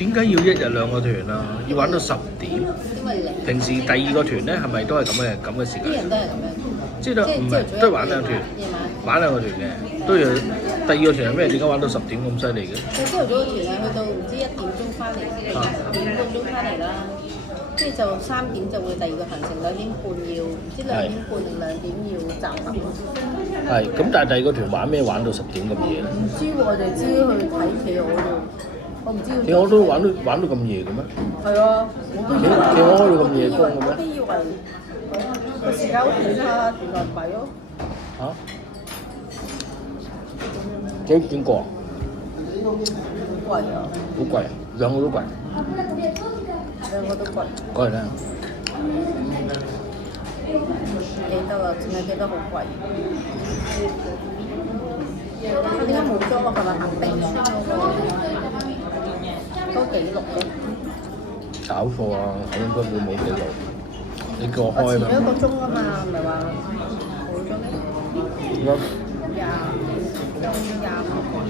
點解要一日兩個團啊？要玩到10點？因為零平時第二個團咧係咪都係咁嘅時啲間？人都係咁樣，知道唔係朝早都係玩兩團，夜晚。玩兩個團嘅，都要第二個團係咩？點解玩到10點咁犀利嘅？佢朝頭早嘅團係去到唔知1點鐘翻嚟，5個鐘翻嚟啦，跟住就3點就會第二個行程，2點半要唔知2點半定2點要集合。係咁，但係第二個團玩咩？玩到10點咁夜咧？唔知喎，我哋知去睇企鵝度，我唔知要。企鵝都玩到咁夜嘅咩？係啊，我都以為。企鵝開到咁夜工嘅咩？我都以為個時間好短啊，原來唔係咯。嚇？幾個啊？貴啊！好貴啊！兩個都貴。兩個都貴。過嚟啦！記得啊，淨係記得好貴。佢點解冇咗我琴日行冰川嗰個記錄嘅？搞錯啊！我應該會冇記錄。你叫我我遲開嘛？咗1個鐘啊嘛，唔係話冇咗咩？應該25公里。